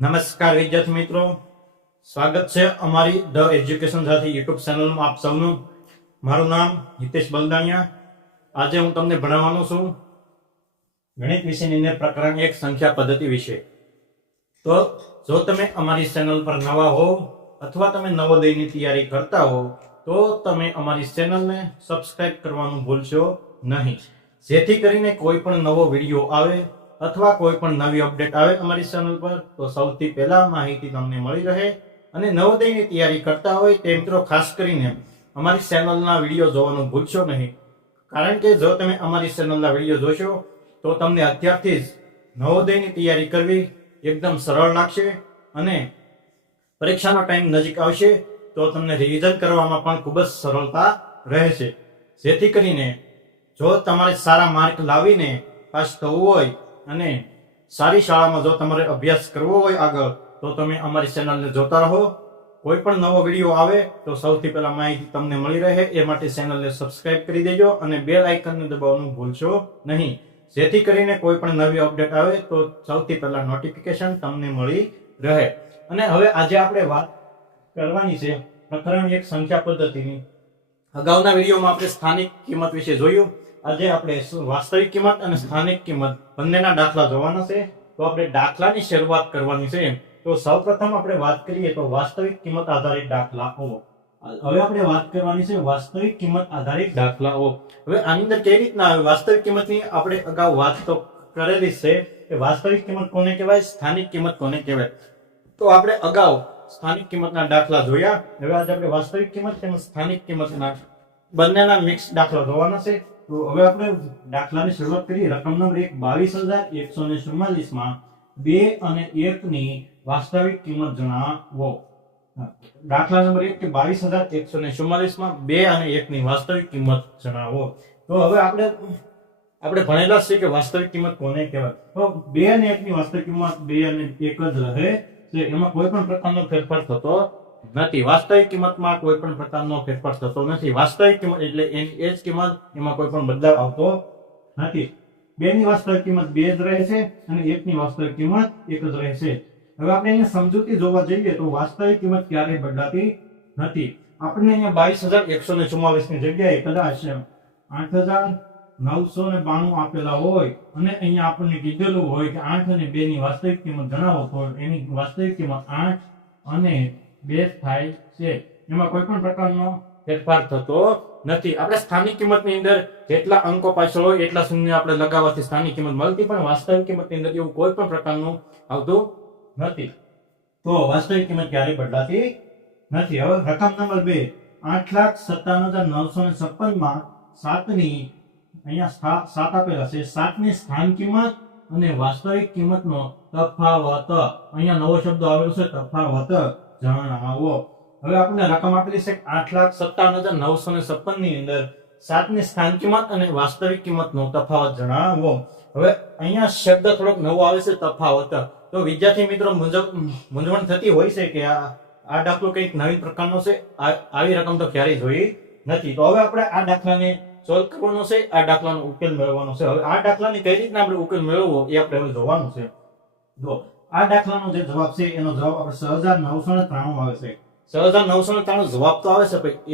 નમસ્કાર વિદ્યાર્થી મિત્રો, સ્વાગત છે અમારી ધ એજ્યુકેશન સાથે યુટ્યુબ ચેનલમાં આપ સૌનું. મારું નામ હિતેશ બલદાણિયા. આજે હું તમને ભણાવવાનો છું ગણિત વિષયની અંદર પ્રકરણ 1 સંખ્યા પદ્ધતિ વિશે. તો જો તમે અમારી ચેનલ પર નવા હો અથવા તમે નવોદયની તૈયારી કરતા હો તો તમે અમારી ચેનલને સબસ્ક્રાઇબ કરવાનું ભૂલશો નહીં, જેથી કરીને કોઈ પણ નવો વિડીયો આવે અથવા કોઈ પણ નવી અપડેટ આવે અમારી ચેનલ પર તો સૌથી પહેલા માહિતી તમને મળી રહે. અને નવોદયની તૈયારી કરતા હોય તે મિત્રો ખાસ કરીને અમારી ચેનલના વિડીયો જોવાનું ભૂલશો નહીં, કારણ કે જો તમે અમારી ચેનલના વિડીયો જોશો તો તમને અત્યારથી જ નવોદયની તૈયારી કરવી એકદમ સરળ લાગશે અને પરીક્ષાનો ટાઈમ નજીક આવશે તો તમને રિવિઝન કરવામાં પણ ખૂબ જ સરળતા રહેશે. જેથી કરીને જો તમારે સારા માર્ક લાવીને પાસ થવું હોય અને સારી શાળામાં જો તમારે અભ્યાસ કરવો હોય આગળ, તો તમે અમારી ચેનલને જોતા રહો. કોઈ પણ નવો વિડીયો આવે તો સૌથી પહેલા માહિતી તમને મળી રહે એ માટે ચેનલને સબસ્ક્રાઇબ કરી દેજો અને બેલ આઇકનને દબાવવાનું ભૂલશો નહીં, જેથી કરીને કોઈ પણ નવી અપડેટ આવે તો સૌથી પહેલા નોટિફિકેશન તમને મળી રહે. અને હવે આજે આપણે વાત કરવાની છે પ્રકરણ 1 સંખ્યા પદ્ધતિની. અગાઉના વિડીયોમાં આપણે સ્થાનિક કિંમત વિશે જોયું. આજે આપણે વાસ્તવિક કિંમત અને સ્થાનિક કિંમત બંનેના દાખલા જોવાના છે. તો આપણે દાખલાની શરૂઆત કરવાની છે. તો સૌપ્રથમ આપણે વાત કરીએ તો વાસ્તવિક કિંમત આધારિત દાખલાઓ. હવે આપણે વાત કરવાની છે વાસ્તવિક કિંમત આધારિત દાખલાઓ. હવે આની અંદર કેવી રીતના આવે વાસ્તવિક કિંમતની આપણે અગાઉ વાત તો કરેલી છે કે વાસ્તવિક કિંમત કોને કહેવાય, સ્થાનિક કિંમત કોને કહેવાય. તો આપણે અગાઉ સ્થાનિક કિંમતના દાખલા જોયા. હવે આજે આપણે વાસ્તવિક કિંમત અને સ્થાનિક કિંમતના બંનેના મિક્સ દાખલા જોવાના છે. તો હવે આપણે દાખલાની શરૂઆત કરીએ. રકમ નંબર 1 22,144 માં 2 અને 1 ની વાસ્તવિક કિંમત જણાવો. દાખલા નંબર 1 કે 22,144 માં 2 અને 1 ની વાસ્તવિક કિંમત જણાવો. તો હવે આપણે ભણેલા છે કે વાસ્તવિક કિંમત કોને કહેવાય. તો 2 અને 1 ની વાસ્તવિક કિંમત 2 અને 1 જ રહે છે, એમાં કોઈ પણ પ્રકારનો ફેરફાર થતો નથી. વાસ્તવિક કિંમતમાં કોઈ પણ પ્રકારનો ફેરફાર થતો નથી. વાસ્તવિક કિંમત એટલે એની એ જ કિંમત, એમાં કોઈ પણ બદલાવ આવતો નથી. 2 ની વાસ્તવિક કિંમત 2 જ રહે છે અને 1 ની વાસ્તવિક કિંમત 1 જ રહે છે. હવે આપણે અહીંયા સમજૂતી જોવા જઈએ તો વાસ્તવિક કિંમત ક્યારેય બદલાતી નથી. આપણને અહીંયા 22,144 ની જગ્યાએ કદાચ 8,992 આપેલા હોય અને અહીંયા આપણને કીધેલું હોય કે 8 અને 2 ની વાસ્તવિક કિંમત જણાવો, તો એની વાસ્તવિક કિંમત 8 અને 2 થાય છે. એમાં કોઈ પણ પ્રકારનો ફેરફાર થતો નથી. આપણે સ્થાનિક કિંમતની અંદર જેટલા અંકો પાછળ હોય એટલા શૂન્ય આપણે લગાવવાથી સ્થાનિક કિંમત મળતી, પણ વાસ્તવિક કિંમતની અંદર એવું કોઈ પણ પ્રકારનું આવતું નથી. તો વાસ્તવિક કિંમત ક્યારેય બદલાતી નથી. હવે રકમ નંબર 2 8,57,956 માં 7 ની અહીંયા 7 આપેલા છે. 7 ની સ્થાન કિંમત અને વાસ્તવિક કિંમતનો તફાવત. અહીંયા નવો શબ્દ આવેલો છે તફાવત જણાવો. હવે આપણને રકમ આપેલી છે 8,57,956 ની અંદર 7 ની સ્થાન કિંમત અને વાસ્તવિક કિંમતનો તફાવત જણાવો. હવે અહીંયા શબ્દ થોડોક નવો આવે છે તફાવત. તો વિદ્યાર્થી મિત્રો મૂંઝવણ થતી હોય છે કે આ દાખલો કઈક નવીન પ્રકારનો છે, આવી રકમ તો ક્યારેય જોઈ નથી. તો હવે આપણે આ દાખલાને સોલ્વ કરવાનો છે, આ દાખલાનો ઉકેલ મેળવવાનો છે. હવે આ દાખલાની કઈ રીતના આપણે ઉકેલ મેળવવો એ આપણે હવે જોવાનું છે. જો આ દાખલાનો જે જવાબ છે એનો જવાબ આપણે 6,993 આવે છે. 6,993 જવાબ તો આવે છે, પણ એ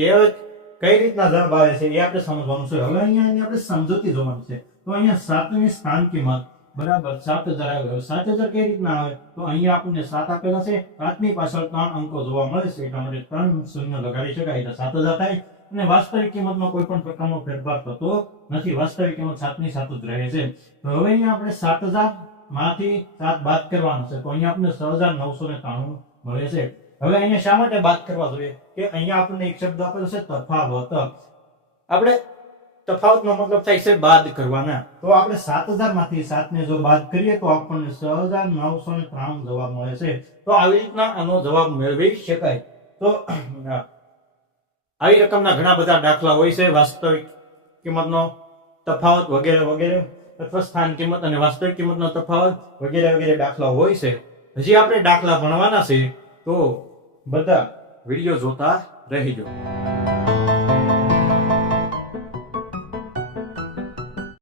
કઈ રીતના જવાબ આવે છે એ આપણે સમજવાનું છે. હવે અહીંયા આપણે સમજૂતી જોવાનું છે. તો અહીંયા 7 ની સ્થાન કિંમત બરાબર 7,000 આવે. 7,000 કઈ રીતના આવે તો અહીંયા આપણને 7 આપેલા છે, 7 ની પાછળ 3 અંકો જોવા મળે છે, એટલા માટે 3 શૂન્ય લગાડી શકાય એટલે 7,000 થાય. અને વાસ્તવિક કિંમતમાં કોઈ પણ પ્રકારનો ફેરફાર થતો નથી. વાસ્તવિક કિંમત 7 ની 7 જ રહે છે. તો હવે અહીંયા આપણે 7,000 માંથી 7 બાદ કરવાનું છે, તો અહીંયા આપણને 6,993 મળે છે. હવે અહીંયા શા માટે બાદ કરવા જોઈએ કે અહીંયા આપણને એક શબ્દ આપેલો છે તફાવત. આપણે તફાવતનો મતલબ થાય છે બાદ કરવાના. તો આપણે 7,000 માંથી 7 ને જો બાદ કરીએ તો આપણને 6,993 જવાબ મળે છે. તો આવી રીતના આનો જવાબ મેળવી શકાય. તો આવી રકમના ઘણા બધા દાખલા હોય છે, વાસ્તવિક કિંમતનો તફાવત વગેરે વગેરે, અથવા સ્થાન કિંમત અને વાસ્તવિક કિંમતનો તફાવત વગેરે વગેરે દાખલા હોય છે. હજી આપણે દાખલા ભણવાના છે, તો બધા વિડીયો જોતા રહેજો.